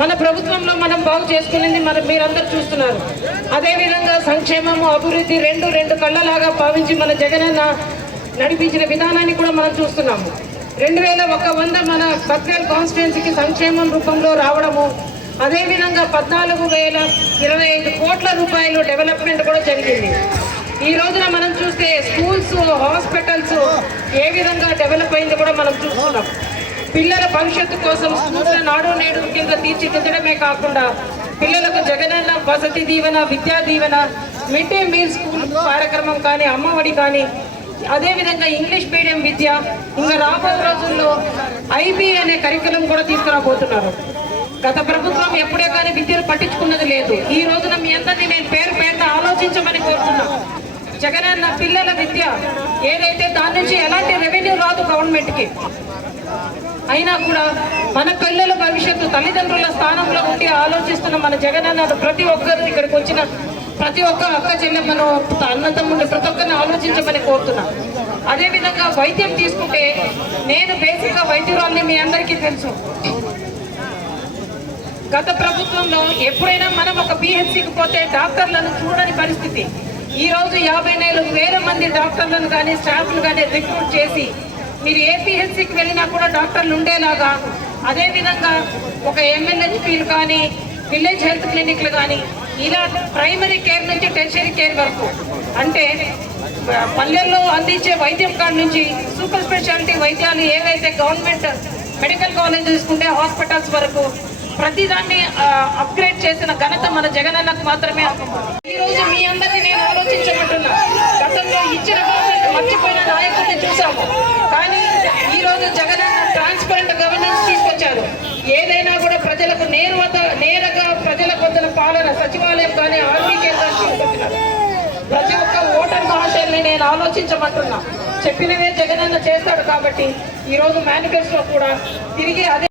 మన ప్రభుత్వంలో మనం బాగు చేసుకునేది మనం మీరందరూ చూస్తున్నారు. అదేవిధంగా సంక్షేమము అభివృద్ధి రెండు రెండు కళ్ళలాగా భావించి మన జగనన్న నడిపించిన విధానాన్ని కూడా మనం చూస్తున్నాము. రెండు వేల ఒక వంద మన బద్వేల్ కాన్స్టిట్యున్సీకి సంక్షేమం రూపంలో రావడము అదేవిధంగా పద్నాలుగు వేల ఇరవై ఐదు కోట్ల రూపాయలు డెవలప్మెంట్ కూడా జరిగింది. ఈ రోజున మనం చూస్తే స్కూల్స్ హాస్పిటల్స్ ఏ విధంగా డెవలప్ అయింది కూడా మనం చూస్తున్నాం. పిల్లల భవిష్యత్తు కోసం స్కూల్స్ నాడు నేడు కింద తీర్చిదిద్దడమే కాకుండా పిల్లలకు Jagananna Vasathi Deevena Vidya Deevena mid day meal school కార్యక్రమం కానీ అమ్మఒడి కానీ అదేవిధంగా ఇంగ్లీష్ మీడియం విద్య ఇంకా రాబోయే రోజుల్లో ఐబీ అనే కరికులం కూడా తీసుకురాబోతున్నారు. గత ప్రభుత్వం ఎప్పుడే కానీ విద్యను పట్టించుకున్నది లేదు. ఈ రోజున మీ అందరినీ నేను పేరు పేరున ఆలోచించమని కోరుతున్నా. జగనన్న పిల్లల విద్య ఏదైతే దాని నుంచి ఎలాంటి రెవెన్యూ రాదు గవర్నమెంట్కి. అయినా కూడా మన పిల్లల భవిష్యత్తు తల్లిదండ్రుల స్థానంలో ఉండి ఆలోచిస్తున్న మన జగనన్న ప్రతి ఒక్కరు ఇక్కడికి వచ్చిన ప్రతి ఒక్క అక్క చెల్లెమ్మను అన్నదమ్ముని ప్రతి ఒక్కరిని ఆలోచించమని కోరుతున్నా. అదేవిధంగా వైద్యం తీసుకుంటే నేను బేసిక్గా వైద్యురాల్ని మీ అందరికీ తెలుసు. గత ప్రభుత్వంలో ఎప్పుడైనా మనం ఒక పిహెచ్సికి పోతే డాక్టర్లను చూడని పరిస్థితి. ఈ రోజు యాభై నాలుగు వేల మంది డాక్టర్లను కానీ స్టాఫ్లు కానీ రిక్రూట్ చేసి మీరు ఏ వెళ్ళినా కూడా డాక్టర్లు ఉండేలాగా అదేవిధంగా ఒక ఎంఎల్హెచ్పీలు కానీ విలేజ్ హెల్త్ క్లినిక్లు కానీ ఇలా ప్రైమరీ కేర్ నుంచి టెర్షరీ కేర్ వరకు. అంటే పల్లెల్లో అందించే వైద్యం కాడ నుంచి సూపర్ స్పెషాలిటీ వైద్యాలు ఏవైతే గవర్నమెంట్ మెడికల్ కాలేజ్ తీసుకుంటే హాస్పిటల్స్ వరకు ప్రతిదాన్ని అప్గ్రేడ్ చేసిన ఘనత మన జగనన్నకు మాత్రమే. ఈ రోజు మీ అందరినీ నేను ఆలోచించమంటున్నా ప్రజలకు నేరుగా ప్రజల పొందిన పాలన సచివాలయం కానీ ఆర్మీ కేంద్రం తీసుకొచ్చినారు ప్రతి ఒక్క ఓటర్ మహాశయుల్ని నేను ఆలోచించమంటున్నా. చెప్పినవే జగనన్న చేస్తాడు కాబట్టి ఈ రోజు మేనిఫెస్టో కూడా తిరిగి అదే